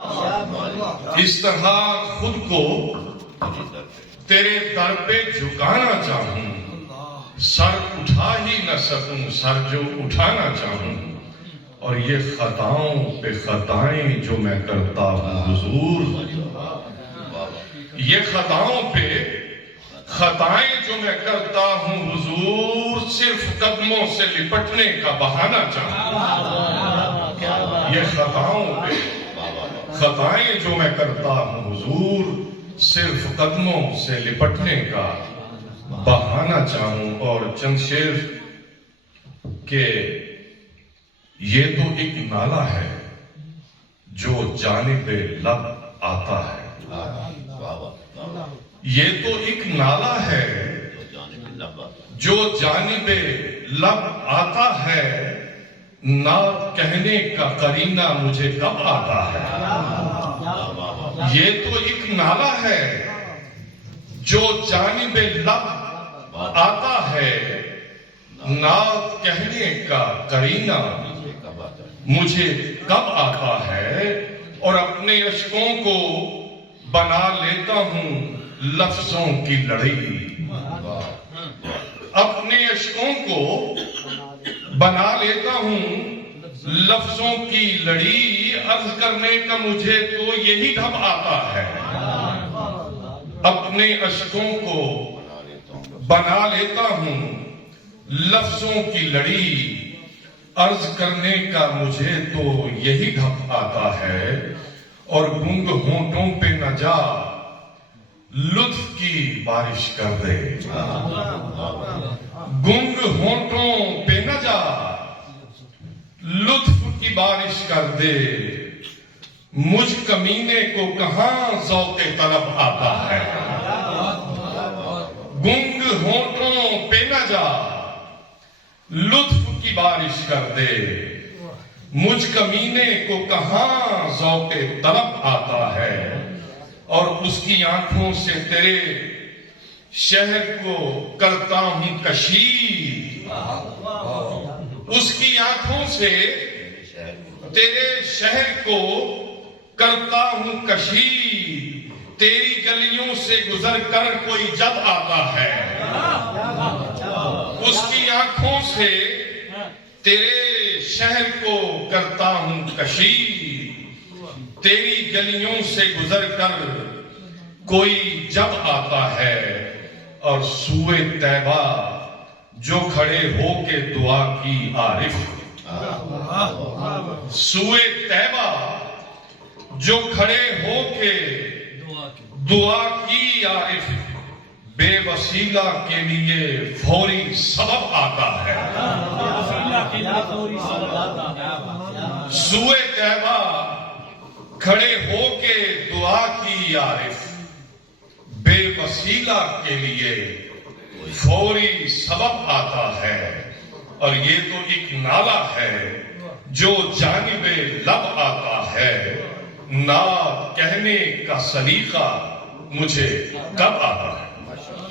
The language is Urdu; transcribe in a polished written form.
اس طرح خود کو تیرے در پہ جھکانا چاہوں، سر اٹھا ہی نہ سکوں سر جو اٹھانا چاہوں، اور یہ خطاؤں پہ خطائیں جو میں کرتا ہوں حضور، یہ خطاؤں پہ خطائیں جو میں کرتا ہوں حضور، صرف قدموں سے لپٹنے کا بہانہ چاہوں۔ یہ خطاؤں پہ خطائیں جو میں کرتا ہوں حضور، صرف قدموں سے لپٹنے کا بہانہ چاہوں۔ اور چند شعر کہ یہ تو ایک نالہ ہے جو جانب لب آتا ہے، یہ تو ایک نالہ ہے جو جانب لب آتا ہے، نعت کہنے کا قرینہ مجھے کب آتا ہے۔ یہ تو ایک نالہ ہے جو جانب لب آتا ہے، نعت کہنے کا قرینہ مجھے کب آتا ہے، اور اپنے اشکوں کو بنا لیتا ہوں لفظوں کی لڑائی، اپنے اشکوں کو بنا لیتا ہوں لفظوں کی لڑی، عرض کرنے کا مجھے تو یہی ڈھب آتا ہے۔ اپنے اشکوں کو بنا لیتا ہوں لفظوں کی لڑی، عرض کرنے کا مجھے تو یہی ڈھب آتا ہے، اور گنگ ہونٹوں پہ نہ جا لطف کی بارش کر دے، گنگ ہونٹوں پہ نہ جا لطف کی بارش کر دے، مجھ کمینے کو کہاں ذوق طلب آتا ہے۔ گنگ ہونٹوں پہ نہ جا لطف کی بارش کر دے، مجھ کمینے کو کہاں ذوق طلب آتا ہے، اور اس کی آنکھوں سے تیرے شہر کو کرتا ہوں کشید، اس کی آنکھوں سے تیرے شہر کو کرتا ہوں کشید، تیری گلیوں سے گزر کر کوئی جب آتا ہے، اس کی آنکھوں سے تیرے شہر کو کرتا ہوں کشید، تیری گلیوں سے گزر کر کوئی جب آتا ہے، اور سوئے طیبہ جو کھڑے ہو کے دعا کی عارف، سوئے طیبہ جو کھڑے ہو کے دعا کی عارف، بے وسیلہ کے لیے فوری سبب آتا ہے۔ سوئے طیبہ کھڑے ہو کے دعا کی عارف، بے وسیلہ کے لیے فوری سبب آتا ہے، اور یہ تو ایک نالہ ہے جو جانب لب آتا ہے، نعت کہنے کا سلیقہ مجھے کب آتا ہے۔